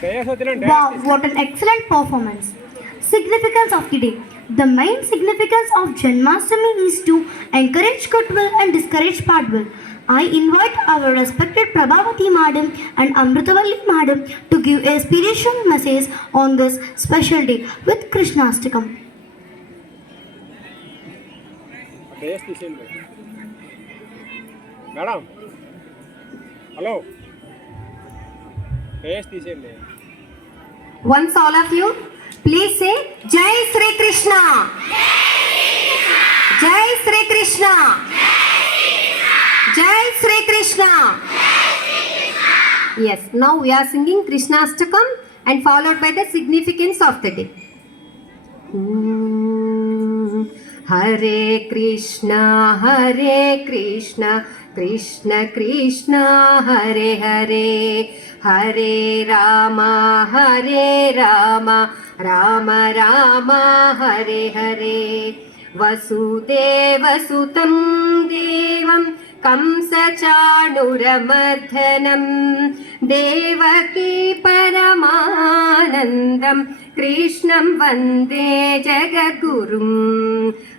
Wow, what an excellent performance. Significance of the day. The main significance of Janmashtami is to encourage goodwill and discourage bad will. I invite our respected Prabhavati Madam and Amritavalli Madam to give a spiritual message on this special day with Krishnastakam. Madam, hello. Once all of you, please say Jai Sri Krishna. Jai Sri Krishna. Jai Sri Krishna. Yes, now we are singing Krishnastakam and followed by the significance of the day. Hare Krishna, Krishna Krishna, Hare Hare, Hare Rama, Rama Rama, Hare Hare. Vasudeva Sutam Devam Kamsachanuramardanam Devaki Paramanandam Krishnam Vande Jagadgurum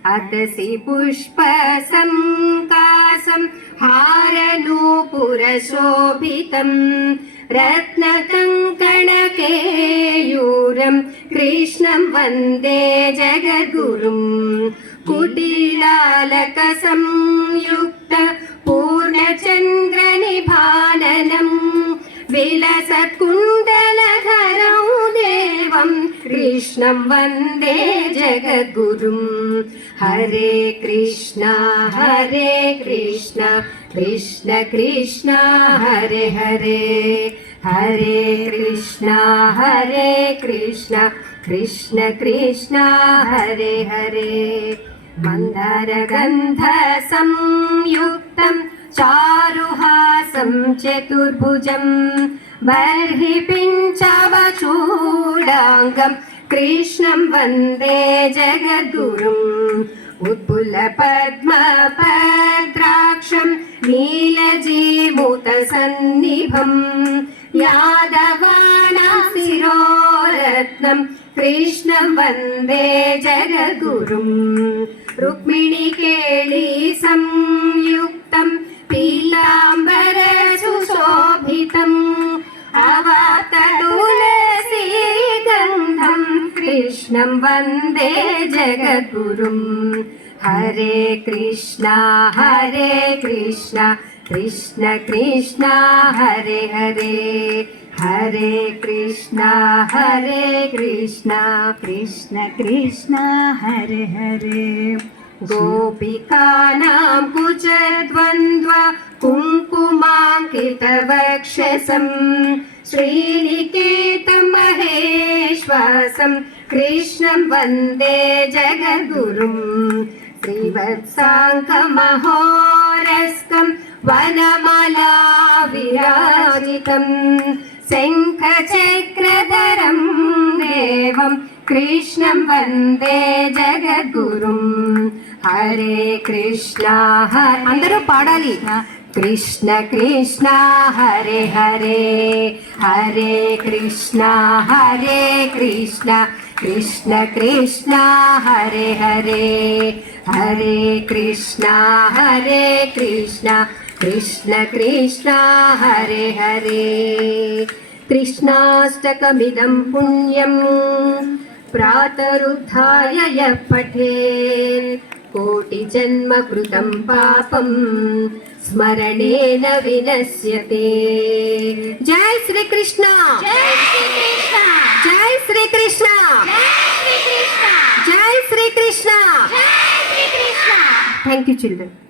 Atasi Pushpa Samkasam Haranupura Shobhitam Ratna Kankana Keyuram Krishnam Vande Jagadgurum Kudilalaka Samyukta Purna Chandra Nibhananam Vilasat Kundaladharau Devam Krishnam Vande Jagadgurum Hare Krishna, Krishna Krishna, Hare Hare, Hare Krishna, Krishna Krishna, Hare Hare. Mandara Gandha Samyuktam Charuhasam Chaturbhujam Barhi Pinchavachodangam Krishnam Vande Jagadgurum Utpula Padma Padraksham Neelajimuta Sannibham Yadavana Siroratnam Krishnam Vande Jagadgurum Rukmini Keli Samyuktam Pilambara Sushobhitam Avatadulasi Gandham Krishnam Vande Jagadgurum Hare Krishna, Krishna Krishna, Hare Hare, Hare Krishna, Krishna Krishna, Hare Hare. Gopikanam kuchadvandva kumkumankitavakshasam Sriniketam Maheshwasam Krishnam Vande Jagadgurum Srivatsankamahoraskam Vanamala Virajitam Shankhachakradaram Devam Krishnam Vande Jagadgurum Hare Krishna, Andaru padali Krishna Krishna, Hare Hare, Hare Krishna, Krishna Krishna, Hare Hare, Hare Krishna, Krishna Krishna, Hare Hare. Krishnastakam punyam Prataruddhaya yah pathet Koti janma krutam papam Smaranena vinasyate. Jai Sri Krishna, Jai Sri Krishna, Jai Sri Krishna, Jai Sri Krishna, Jai Sri Krishna. Jai Sri Krishna. Thank you, children.